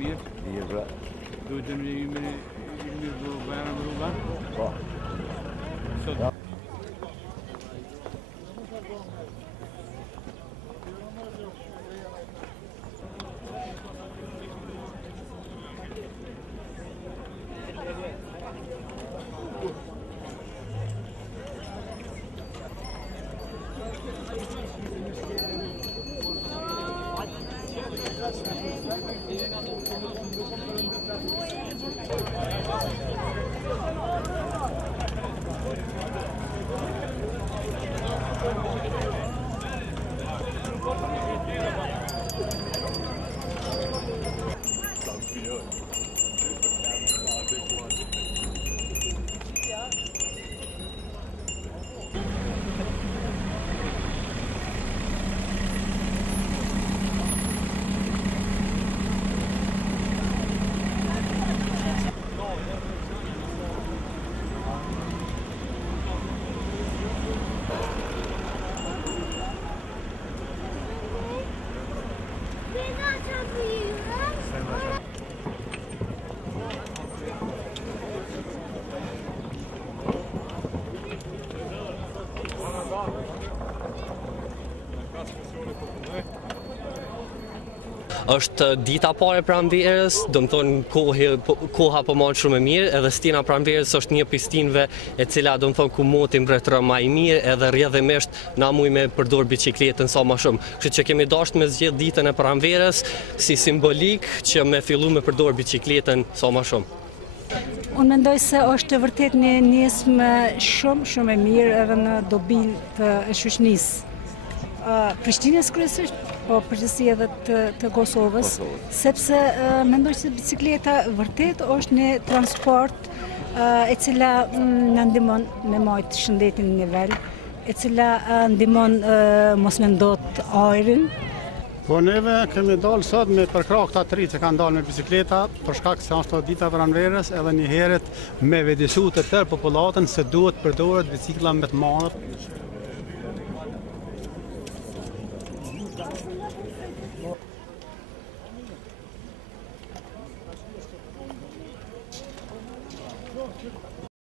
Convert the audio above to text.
mirë. Mirë, bre. Duhet të mirë në rruga. Po. Sot. Është dita pare pranverës, do më thonë koha po marrë shumë e mirë, edhe stina pranverës është një pistinve e cila do më thonë ku motim mbretëra ma i mirë, edhe rrjedhimisht na muj me përdor bicikletën sa ma shumë. Kështu që kemi dashur me zgjedh ditën e pranverës si simbolik që me fillu me përdor bicikletën sa ma shumë. Unë mendoj se është vërtet një nismë shumë e mirë edhe në dobinë të shoqënisë. Prishtinës kryesisht, po përgjithësi edhe të Kosovës, sepse mendoj se bicikleta vërtet është një transport e cila na ndihmon me majtë shëndetin në nivel, e cila ndihmon mos me ndot ajrin. Po neve kemi dalë sot me përkrah këta tri që kanë dalë me bicikleta, për shkak se është dita pranverës, edhe një herët me vedisu të tërë popullatën se duhet përdoret bicikla me të madhe.